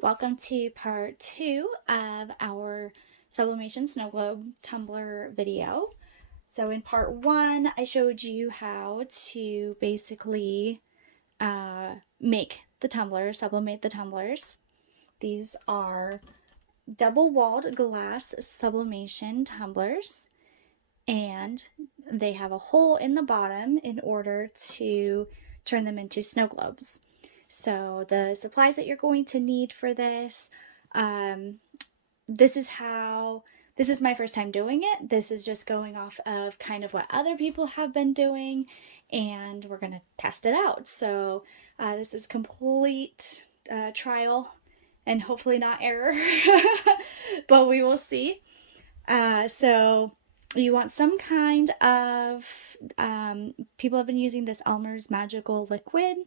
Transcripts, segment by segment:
welcome to part 2 of our Sublimation Snowglobe tumbler video. So in part 1, I showed you how to basically make the tumblers, sublimate the tumblers. These are double-walled glass sublimation tumblers, and they have a hole in the bottom in order to turn them into snow globes. So the supplies that you're going to need for this, this is my first time doing it. This is just going off of kind of what other people have been doing, and we're going to test it out. So this is complete trial and hopefully not error, but we will see. So you want some kind of, people have been using this Elmer's Magical Liquid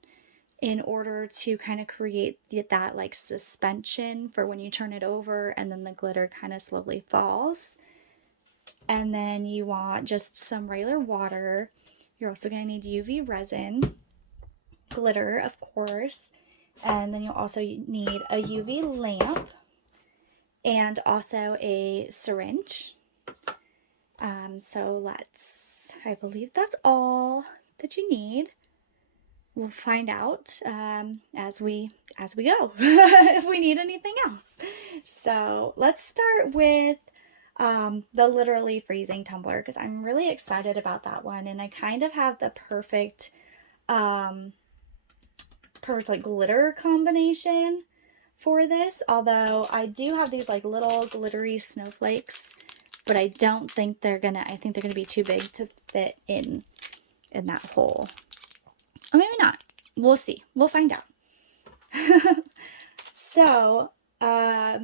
in order to kind of create that like suspension for when you turn it over and then the glitter kind of slowly falls. And then you want just some regular water. You're also going to need UV resin, glitter, of course. And then you'll also need a UV lamp and also a syringe. So I believe that's all that you need. We'll find out as we go if we need anything else. So let's start with the literally freezing tumbler, because I'm really excited about that one, and I kind of have the perfect like glitter combination for this. Although I do have these like little glittery snowflakes, but I don't think I think they're gonna be too big to fit in that hole. Or maybe not. We'll see. We'll find out. So,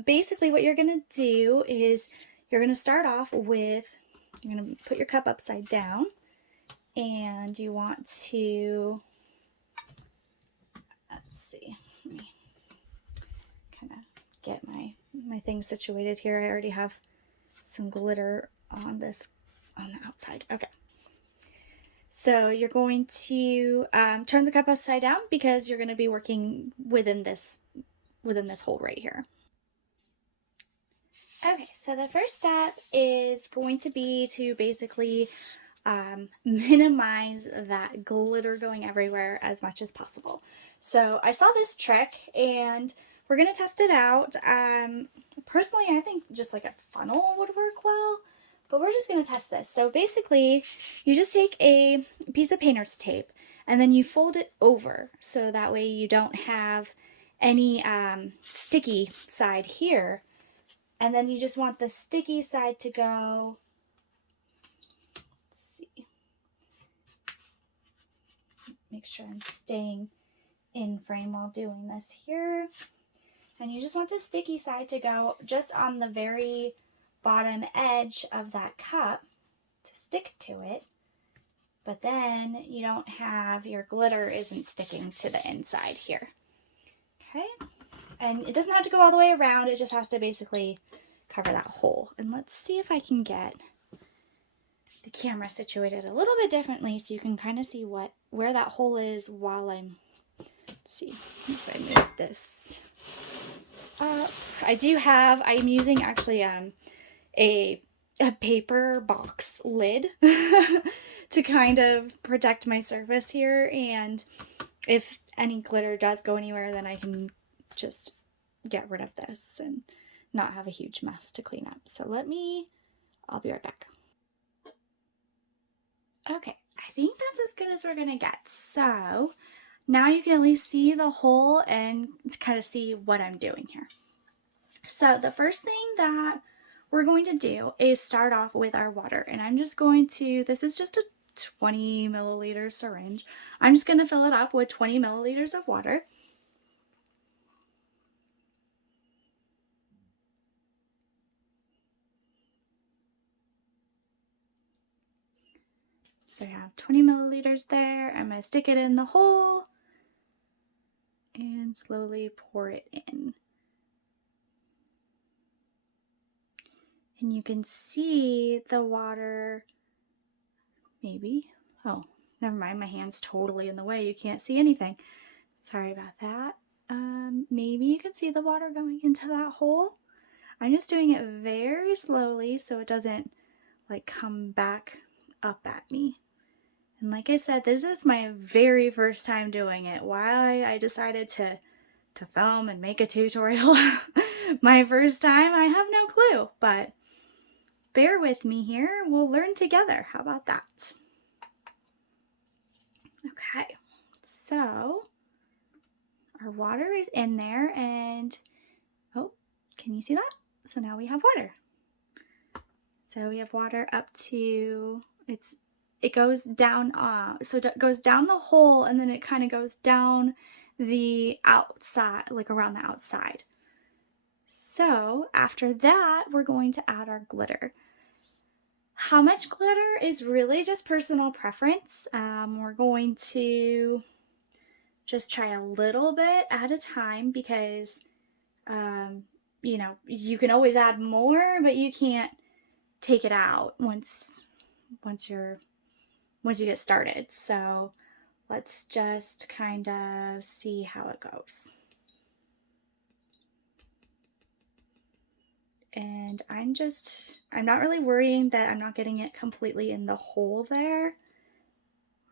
basically what you're going to do is you're going to start off with, you're going to put your cup upside down, and you want to, let's see, let me kind of get my things situated here. I already have some glitter on the outside. Okay. So you're going to turn the cup upside down because you're going to be working within this hole right here. Okay, so the first step is going to be to basically minimize that glitter going everywhere as much as possible. So I saw this trick and we're going to test it out. Personally, I think just like a funnel would work well. But we're just going to test this. So basically, you just take a piece of painter's tape and then you fold it over so that way you don't have any sticky side here. And then you just want the sticky side to go, let's see, make sure I'm staying in frame while doing this here. And you just want the sticky side to go just on the very bottom edge of that cup to stick to it, but then you don't have, your glitter isn't sticking to the inside here. Okay, and it doesn't have to go all the way around, it just has to basically cover that hole. And let's see if I can get the camera situated a little bit differently so you can kind of see where that hole is while I'm, let's see if I move this up. I'm using actually a paper box lid to kind of protect my surface here, and if any glitter does go anywhere, then I can just get rid of this and not have a huge mess to clean up. So I'll be right back. Okay, I think that's as good as we're gonna get. So now you can at least see the hole and kind of see what I'm doing here. So the first thing that we're going to do is start off with our water, and I'm just going to, this is just a 20 milliliter syringe. I'm just going to fill it up with 20 milliliters of water. So I have 20 milliliters there. I'm going to stick it in the hole and slowly pour it in. And you can see the water, maybe. Oh, never mind. My hand's totally in the way. You can't see anything. Sorry about that. Maybe you can see the water going into that hole. I'm just doing it very slowly so it doesn't like come back up at me. And like I said, this is my very first time doing it. Why I decided to film and make a tutorial my first time, I have no clue, but bear with me here. We'll learn together. How about that? Okay, so our water is in there and, oh, can you see that? So now we have water. So we have water up to, it goes down, so it goes down the hole and then it kind of goes down the outside, like around the outside. So after that, we're going to add our glitter. How much glitter is really just personal preference. We're going to just try a little bit at a time because, you know, you can always add more, but you can't take it out once you get started. So let's just kind of see how it goes. And I'm not really worrying that I'm not getting it completely in the hole there. I'm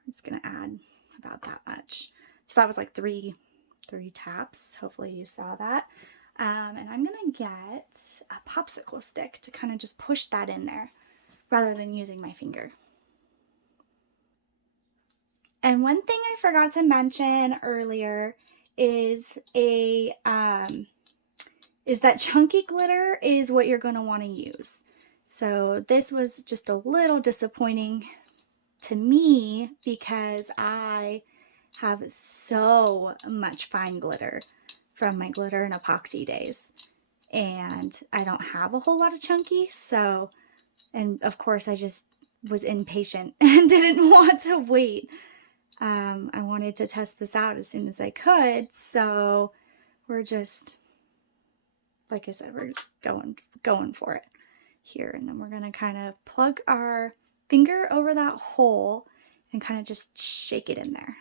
just gonna add about that much. So that was like three taps. Hopefully you saw that. And I'm gonna get a popsicle stick to kind of just push that in there rather than using my finger. And one thing I forgot to mention earlier is that chunky glitter is what you're going to want to use. So this was just a little disappointing to me because I have so much fine glitter from my glitter and epoxy days, and I don't have a whole lot of chunky. So, and of course I just was impatient and didn't want to wait. I wanted to test this out as soon as I could, so we're just, like I said, we're just going for it here. And then we're gonna kind of plug our finger over that hole and kind of just shake it in there.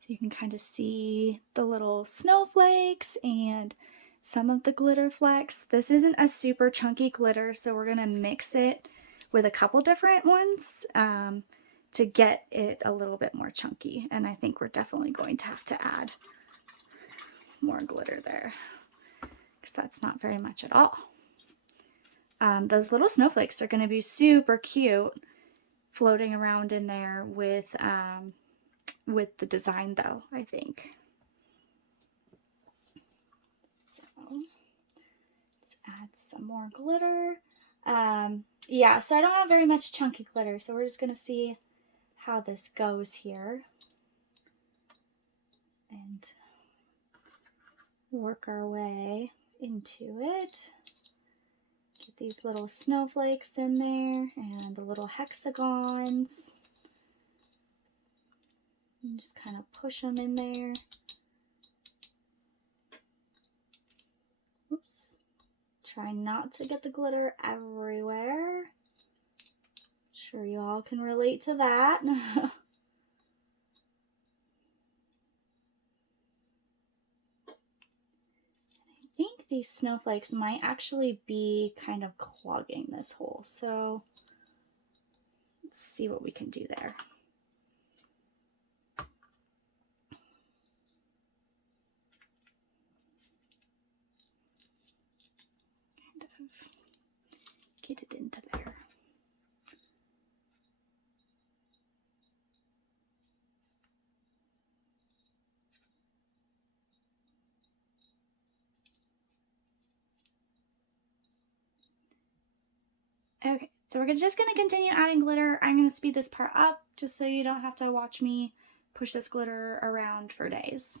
So you can kind of see the little snowflakes and some of the glitter flecks. This isn't a super chunky glitter, so we're gonna mix it with a couple different ones to get it a little bit more chunky. And I think we're definitely going to have to add more glitter there because that's not very much at all. Those little snowflakes are going to be super cute floating around in there with the design though, I think. So let's add some more glitter. Yeah, so I don't have very much chunky glitter, so we're just going to see how this goes here and work our way into it. Get these little snowflakes in there and the little hexagons. And just kind of push them in there. Oops. Try not to get the glitter everywhere. Sure you all can relate to that. I think these snowflakes might actually be kind of clogging this hole. So let's see what we can do there. Kind of get it into there. Okay, so we're just going to continue adding glitter. I'm going to speed this part up just so you don't have to watch me push this glitter around for days.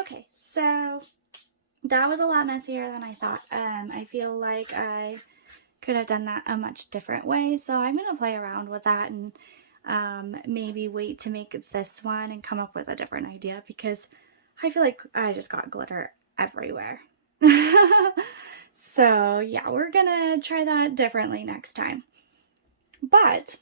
Okay, so that was a lot messier than I thought. I feel like I could have done that a much different way, so I'm going to play around with that and maybe wait to make this one and come up with a different idea, because I feel like I just got glitter everywhere. So yeah, we're gonna try that differently next time. But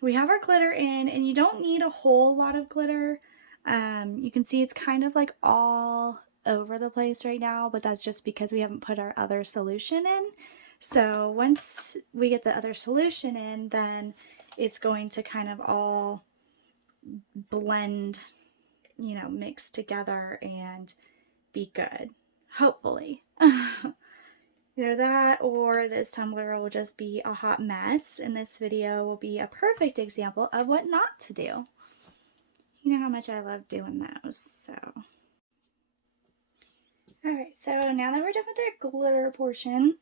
we have our glitter in, and you don't need a whole lot of glitter. You can see it's kind of like all over the place right now, but that's just because we haven't put our other solution in. So once we get the other solution in, then it's going to kind of all blend, you know, mix together and be good, hopefully. Either that or this tumbler will just be a hot mess, and this video will be a perfect example of what not to do. You know how much I love doing those, so. Alright, so now that we're done with our glitter portion,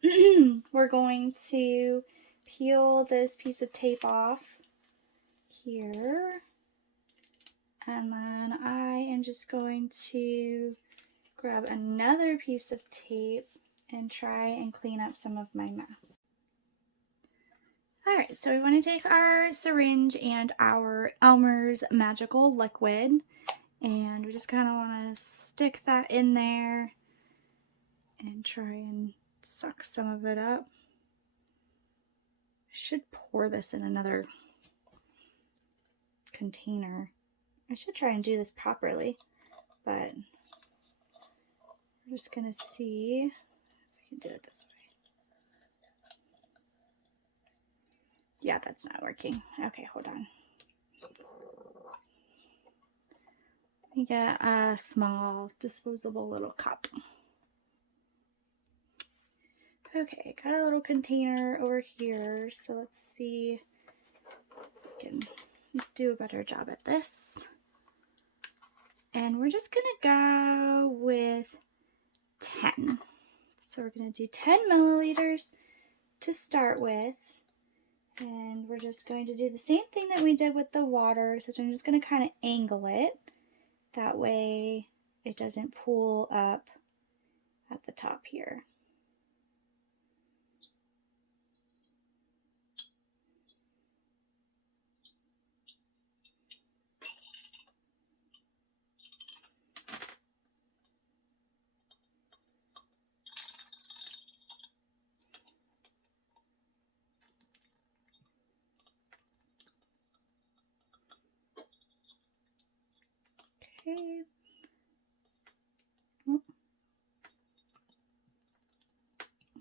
we're going to peel this piece of tape off here. And then I am just going to grab another piece of tape and try and clean up some of my mess. Alright, so we want to take our syringe and our Elmer's Magical Liquid, and we just kind of want to stick that in there and try and suck some of it up. I should pour this in another container. I should try and do this properly, but we're just going to see if I can do it this way. Yeah, that's not working. Okay, hold on. You get a small disposable little cup. Okay, got a little container over here, so let's see if we can do a better job at this. And we're just gonna go with 10. So we're gonna do 10 milliliters to start with. And we're just going to do the same thing that we did with the water, so I'm just gonna kind of angle it. That way it doesn't pool up at the top here. Okay.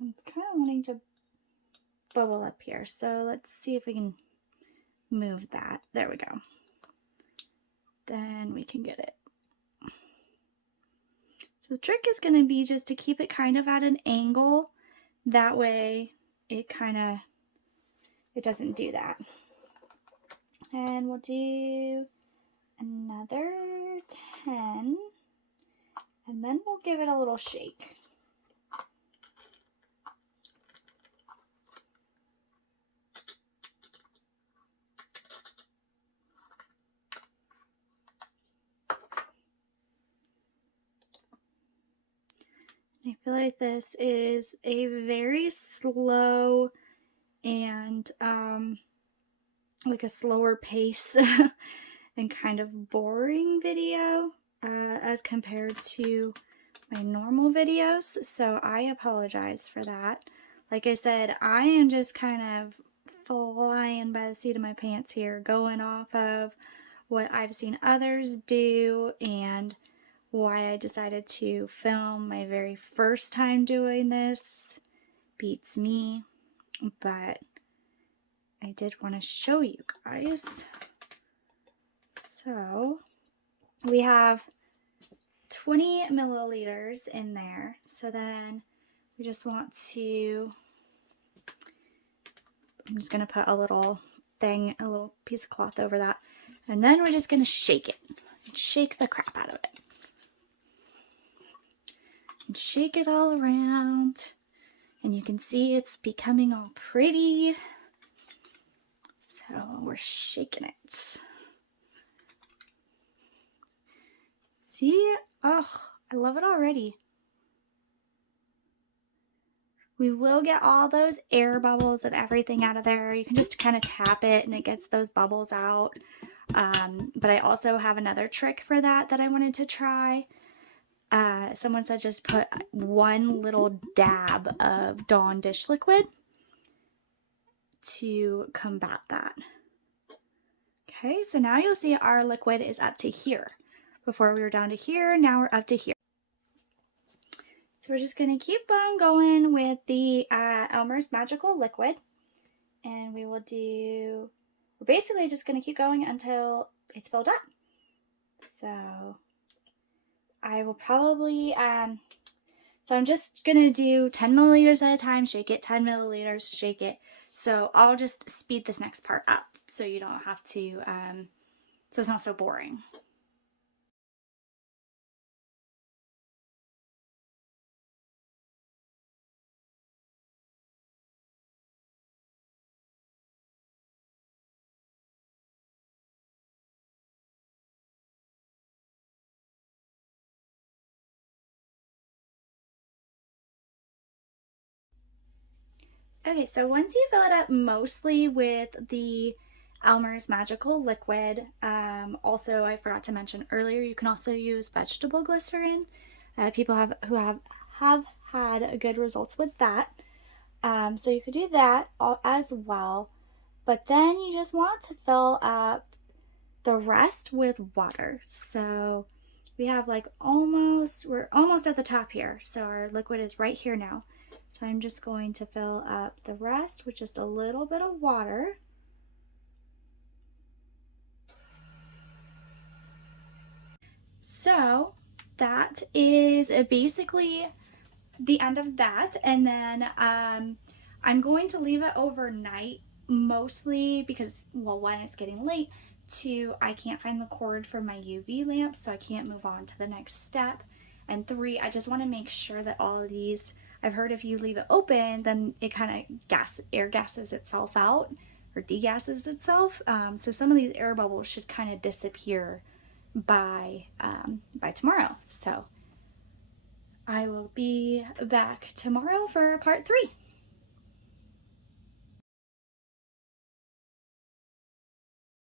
It's kind of wanting to bubble up here, so let's see if we can move that. There we go. Then we can get it. So the trick is going to be just to keep it kind of at an angle. That way it doesn't do that. And we'll do another 10, and then we'll give it a little shake. I feel like this is a very slow and like a slower pace and kind of boring video as compared to my normal videos, so I apologize for that. Like I said, I am just kind of flying by the seat of my pants here, going off of what I've seen others do and why I decided to film my very first time doing this. Beats me, but I did want to show you guys. So we have 20 milliliters in there, so then we just want to, I'm just going to put a little thing, a little piece of cloth over that, and then we're just going to shake it, shake the crap out of it, and shake it all around, and you can see it's becoming all pretty, so we're shaking it. See? Oh, I love it already. We will get all those air bubbles and everything out of there. You can just kind of tap it and it gets those bubbles out. But I also have another trick for that I wanted to try. Someone said just put one little dab of Dawn dish liquid to combat that. Okay, so now you'll see our liquid is up to here. Before we were down to here, now we're up to here. So we're just going to keep on going with the Elmer's Magical Liquid. And we're basically just going to keep going until it's filled up. So I will probably, so I'm just going to do 10 milliliters at a time, shake it, 10 milliliters, shake it. So I'll just speed this next part up so you don't have to, so it's not so boring. Okay, so once you fill it up mostly with the Elmer's Magical Liquid, also I forgot to mention earlier, you can also use vegetable glycerin. People who have had good results with that. So you could do that as well. But then you just want to fill up the rest with water. So we have we're almost at the top here. So our liquid is right here now. So I'm just going to fill up the rest with just a little bit of water. So that is basically the end of that. And then I'm going to leave it overnight, mostly because, well, one, it's getting late. Two, I can't find the cord for my UV lamp, so I can't move on to the next step. And three, I just want to make sure that all of these, I've heard if you leave it open, then it kind of air gases itself out or degasses itself. So some of these air bubbles should kind of disappear by tomorrow. So I will be back tomorrow for part 3.